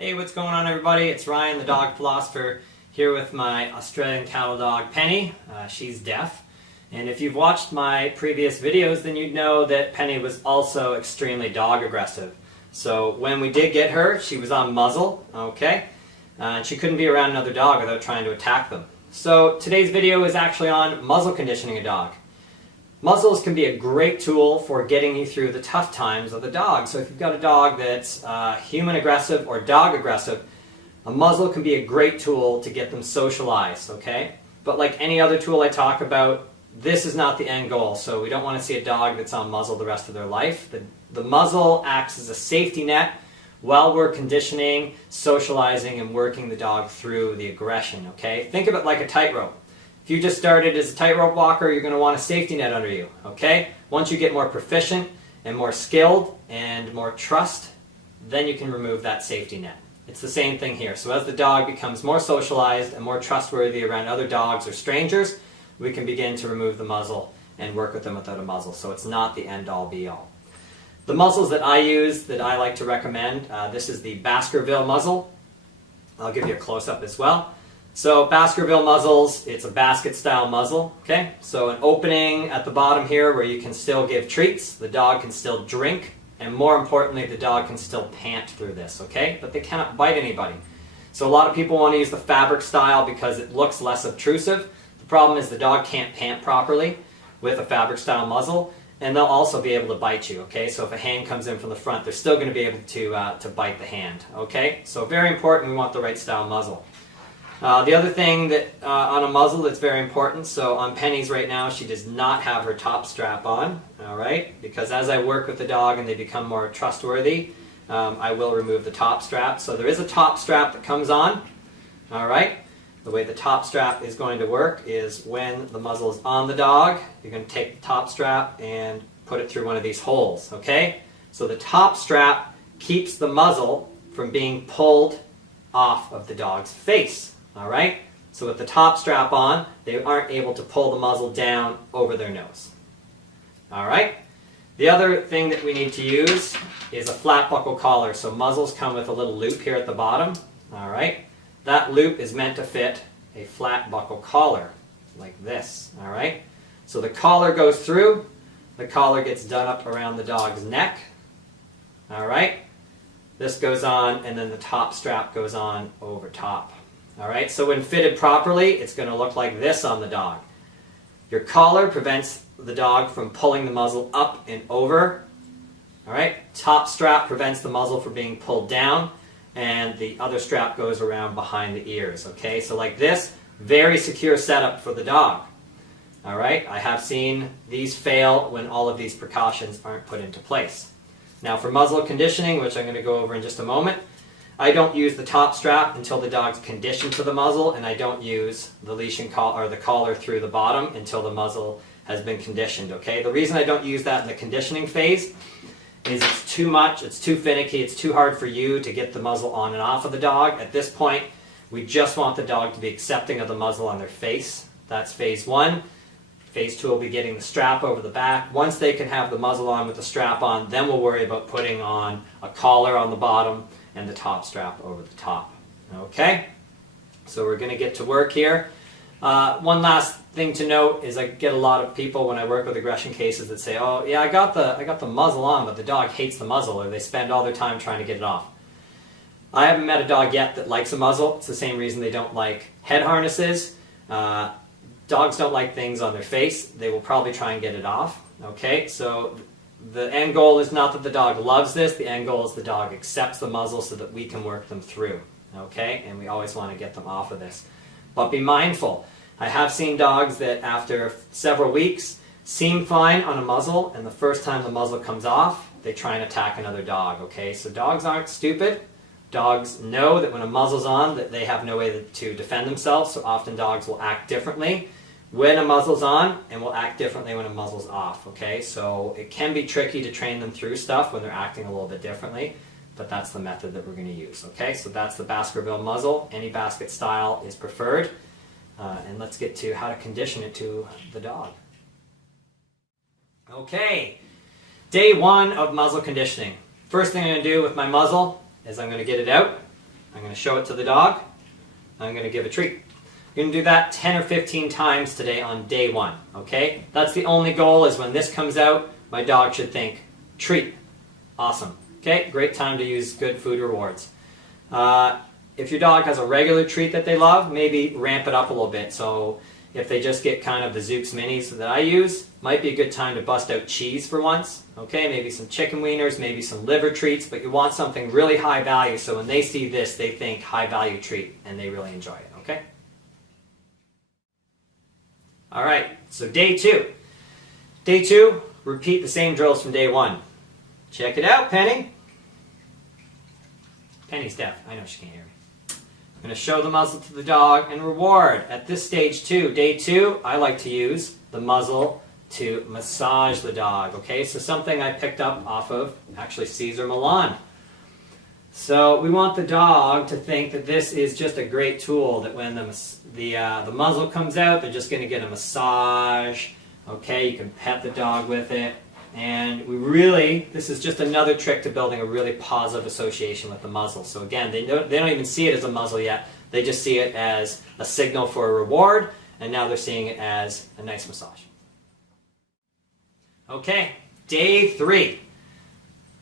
Hey, what's going on everybody? It's Ryan, the dog philosopher, here with my Australian cattle dog Penny. She's deaf. And if you've watched my previous videos, then you'd know that Penny was also extremely dog aggressive. So when we did get her, she was on Muzzle, okay? And she couldn't be around another dog without trying to attack them. So today's video is actually on muzzle conditioning a dog. Muzzles can be a great tool for getting you through the tough times of the dog. So if you've got a dog that's human aggressive or dog aggressive, a muzzle can be a great tool to get them socialized, okay? But like any other tool I talk about, this is not the end goal. So we don't want to see a dog that's on muzzle the rest of their life. The muzzle acts as a safety net while we're conditioning, socializing, and working the dog through the aggression, okay? Think of it like a tightrope. If you just started as a tightrope walker, you're going to want a safety net under you, okay? Once you get more proficient and more skilled and more trust, then you can remove that safety net. It's the same thing here. So as the dog becomes more socialized and more trustworthy around other dogs or strangers, we can begin to remove the muzzle and work with them without a muzzle. So it's not the end-all be-all. The muzzles that I use, that I like to recommend, this is the Baskerville muzzle. I'll give you a close-up as well. So Baskerville muzzles, it's a basket style muzzle, okay? So an opening at the bottom here where you can still give treats, the dog can still drink, and more importantly, the dog can still pant through this, okay? But they cannot bite anybody. So a lot of people want to use the fabric style because it looks less obtrusive. The problem is the dog can't pant properly with a fabric style muzzle, and they'll also be able to bite you, okay? So if a hand comes in from the front, they're still going to be able to bite the hand, okay? So very important, we want the right style muzzle. The other thing that on a muzzle that's very important, so on Penny's right now, she does not have her top strap on, all right? Because as I work with the dog and they become more trustworthy, I will remove the top strap. So there is a top strap that comes on, all right? The way the top strap is going to work is when the muzzle is on the dog, you're going to take the top strap and put it through one of these holes, okay? So the top strap keeps the muzzle from being pulled off of the dog's face. All right, so with the top strap on, they aren't able to pull the muzzle down over their nose. All right, the other thing that we need to use is a flat buckle collar. So muzzles come with a little loop here at the bottom. All right, that loop is meant to fit a flat buckle collar like this. All right, so the collar goes through, the collar gets done up around the dog's neck. All right, this goes on, and then the top strap goes on over top. All right, so when fitted properly, it's going to look like this on the dog. Your collar prevents the dog from pulling the muzzle up and over. All right, top strap prevents the muzzle from being pulled down, and the other strap goes around behind the ears. Okay, so like this, very secure setup for the dog. All right, I have seen these fail when all of these precautions aren't put into place. Now for muzzle conditioning, which I'm going to go over in just a moment, I don't use the top strap until the dog's conditioned to the muzzle, and I don't use the leash and the collar through the bottom until the muzzle has been conditioned, okay? The reason I don't use that in the conditioning phase is it's too much, it's too finicky, it's too hard for you to get the muzzle on and off of the dog. At this point, we just want the dog to be accepting of the muzzle on their face. That's phase one. Phase two will be getting the strap over the back. Once they can have the muzzle on with the strap on, then we'll worry about putting on a collar on the bottom and the top strap over the top. Okay, so we're going to get to work here. One last thing to note is I get a lot of people when I work with aggression cases that say, oh yeah, I got the muzzle on, but the dog hates the muzzle, or they spend all their time trying to get it off. I haven't met a dog yet that likes a muzzle. It's the same reason they don't like head harnesses. Dogs don't like things on their face. They will probably try and get it off. Okay, so the end goal is not that the dog loves this, the end goal is the dog accepts the muzzle so that we can work them through, okay? And we always want to get them off of this. But be mindful. I have seen dogs that after several weeks seem fine on a muzzle, and the first time the muzzle comes off, they try and attack another dog, okay? So dogs aren't stupid. Dogs know that when a muzzle's on, that they have no way to defend themselves, so often dogs will act differently when a muzzle's on, and will act differently when a muzzle's off, okay? So it can be tricky to train them through stuff when they're acting a little bit differently, but that's the method that we're going to use, okay? So that's the Baskerville muzzle. Any basket style is preferred, and let's get to how to condition it to the dog. Okay, day one of muzzle conditioning. First thing I'm going to do with my muzzle is I'm going to get it out. I'm going to show it to the dog. I'm going to give a treat. You're going to do that 10 or 15 times today on day 1, okay? That's the only goal, is when this comes out, my dog should think, treat. Awesome. Okay, great time to use good food rewards. If your dog has a regular treat that they love, maybe ramp it up a little bit. So if they just get kind of the Zooks Minis that I use, might be a good time to bust out cheese for once. Okay, maybe some chicken wieners, maybe some liver treats, but you want something really high value, so when they see this, they think high value treat, and they really enjoy it, okay? All right, so day 2. Day 2, repeat the same drills from day 1. Check it out, Penny. Penny's deaf. I know she can't hear me. I'm going to show the muzzle to the dog and reward. At this stage 2, day 2, I like to use the muzzle to massage the dog. Okay, so something I picked up off of, actually, Cesar Millan. So we want the dog to think that this is just a great tool, that when the muzzle comes out, they're just going to get a massage. Okay, you can pet the dog with it. And this is just another trick to building a really positive association with the muzzle. So again, they don't even see it as a muzzle yet. They just see it as a signal for a reward, and now they're seeing it as a nice massage. Okay, day 3.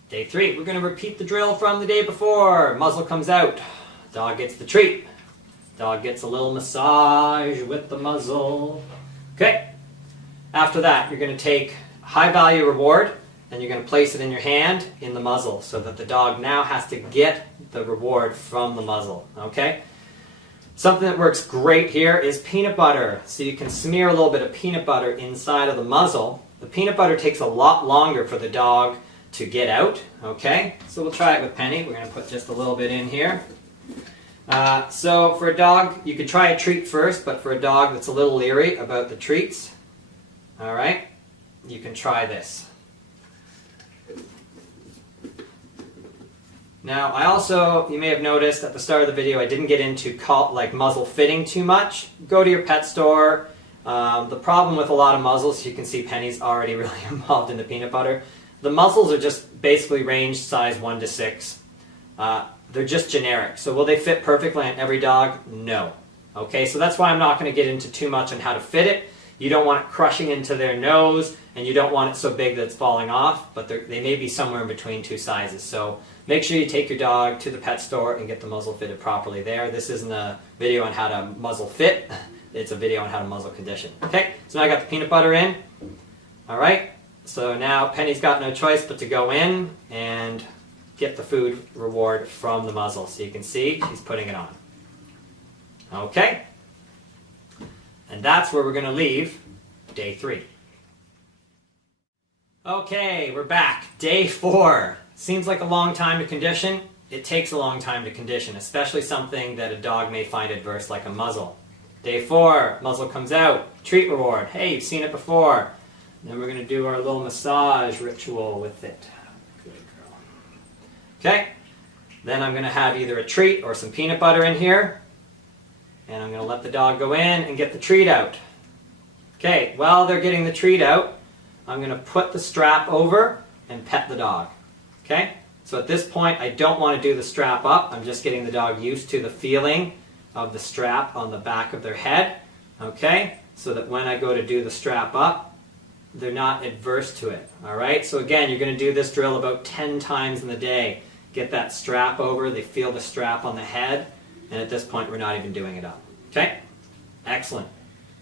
Day 3, we're going to repeat the drill from the day before. Muzzle comes out. Dog gets the treat. Dog gets a little massage with the muzzle. Okay, after that, you're going to take high value reward, and you're going to place it in your hand in the muzzle, so that the dog now has to get the reward from the muzzle. Okay? Something that works great here is peanut butter. So you can smear a little bit of peanut butter inside of the muzzle. The peanut butter takes a lot longer for the dog to get out. Okay? So we'll try it with Penny. We're going to put just a little bit in here. So for a dog, you could try a treat first, but for a dog that's a little leery about the treats, all right, you can try this. Now, you may have noticed at the start of the video, I didn't get into muzzle fitting too much. Go to your pet store. The problem with a lot of muzzles, you can see Penny's already really involved in the peanut butter. The muzzles are just basically range size 1 to 6. They're just generic. So will they fit perfectly on every dog? No. Okay, so that's why I'm not going to get into too much on how to fit it. You don't want it crushing into their nose, and you don't want it so big that it's falling off, but they may be somewhere in between 2 sizes. So make sure you take your dog to the pet store and get the muzzle fitted properly there. This isn't a video on how to muzzle fit. It's a video on how to muzzle condition. Okay, so now I got the peanut butter in. All right, so now Penny's got no choice but to go in and get the food reward from the muzzle. So you can see she's putting it on. Okay. And that's where we're going to leave day 3. Okay, we're back. Day 4. Seems like a long time to condition. It takes a long time to condition, especially something that a dog may find adverse, like a muzzle. Day 4, muzzle comes out. Treat reward. Hey, you've seen it before. And then we're going to do our little massage ritual with it. Good girl. Okay, then I'm going to have either a treat or some peanut butter in here. And I'm going to let the dog go in and get the treat out. Okay, while they're getting the treat out, I'm going to put the strap over and pet the dog. Okay, so at this point, I don't want to do the strap up. I'm just getting the dog used to the feeling of the strap on the back of their head. Okay, so that when I go to do the strap up, they're not adverse to it. All right, so again, you're going to do this drill about 10 times in the day. Get that strap over, they feel the strap on the head. And at this point, we're not even doing it up. Okay? Excellent.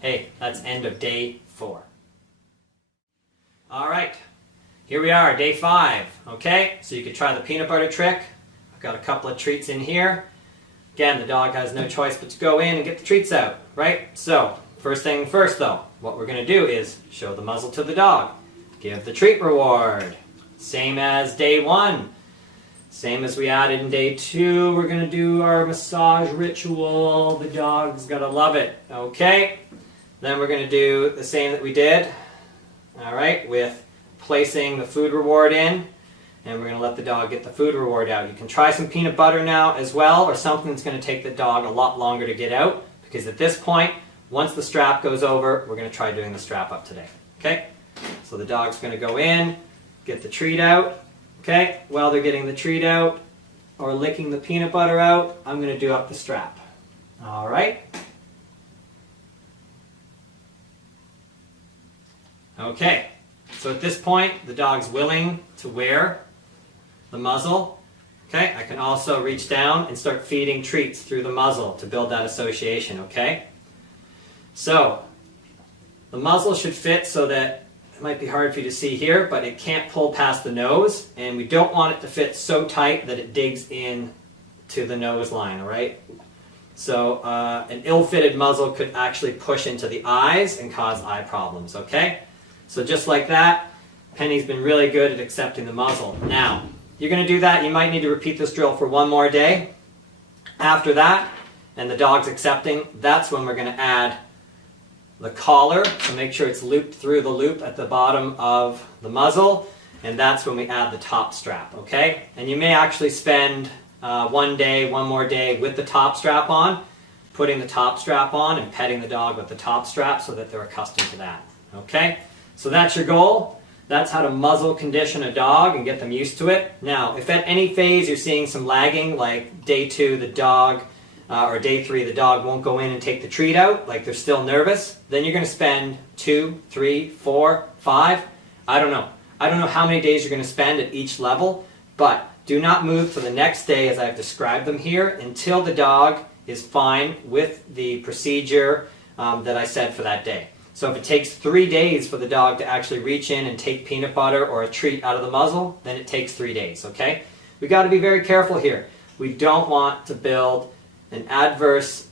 Hey, that's end of day 4. All right. Here we are, day 5. Okay? So you could try the peanut butter trick. I've got a couple of treats in here. Again, the dog has no choice but to go in and get the treats out. Right? So, first thing first, though, what we're going to do is show the muzzle to the dog. Give the treat reward. Same as day 1. Same as we added in day 2, we're going to do our massage ritual. The dog's got to love it. Okay? Then we're going to do the same that we did, all right, with placing the food reward in, and we're going to let the dog get the food reward out. You can try some peanut butter now as well, or something that's going to take the dog a lot longer to get out, because at this point, once the strap goes over, we're going to try doing the strap up today. Okay? So the dog's going to go in, get the treat out. Okay, while they're getting the treat out, or licking the peanut butter out, I'm going to do up the strap. All right? Okay, so at this point, the dog's willing to wear the muzzle. Okay, I can also reach down and start feeding treats through the muzzle to build that association, okay? So, the muzzle should fit so that, it might be hard for you to see here, but it can't pull past the nose, and we don't want it to fit so tight that it digs in to the nose line, all right? So, an ill-fitted muzzle could actually push into the eyes and cause eye problems, okay? So just like that, Penny's been really good at accepting the muzzle. Now, you're going to do that. You might need to repeat this drill for one more day. After that, and the dog's accepting, that's when we're going to add the collar. So make sure it's looped through the loop at the bottom of the muzzle. And that's when we add the top strap, okay? And you may actually spend one more day with the top strap on, putting the top strap on and petting the dog with the top strap so that they're accustomed to that, okay? So that's your goal. That's how to muzzle condition a dog and get them used to it. Now, if at any phase you're seeing some lagging, like day 2 the dog, or day 3 the dog won't go in and take the treat out, like they're still nervous, then you're going to spend 2, 3, 4, 5, I don't know. I don't know how many days you're going to spend at each level, but do not move to the next day as I've described them here until the dog is fine with the procedure that I said for that day. So if it takes 3 days for the dog to actually reach in and take peanut butter or a treat out of the muzzle, then it takes 3 days, okay? We've got to be very careful here. We don't want to build an adverse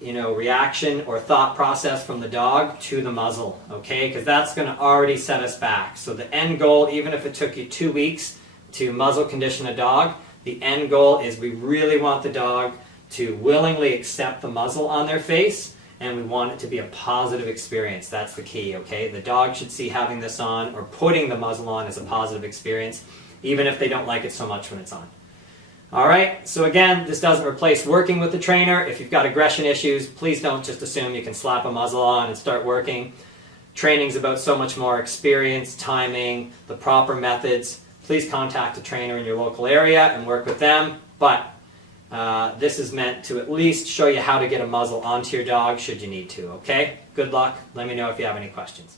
reaction or thought process from the dog to the muzzle, okay? Because that's going to already set us back. So the end goal, even if it took you 2 weeks to muzzle condition a dog, the end goal is we really want the dog to willingly accept the muzzle on their face, and we want it to be a positive experience. That's the key, okay? The dog should see having this on or putting the muzzle on as a positive experience, even if they don't like it so much when it's on. All right, so again, this doesn't replace working with the trainer. If you've got aggression issues, please don't just assume you can slap a muzzle on and start working. Training's about so much more: experience, timing, the proper methods. Please contact a trainer in your local area and work with them. But this is meant to at least show you how to get a muzzle onto your dog should you need to, okay? Good luck. Let me know if you have any questions.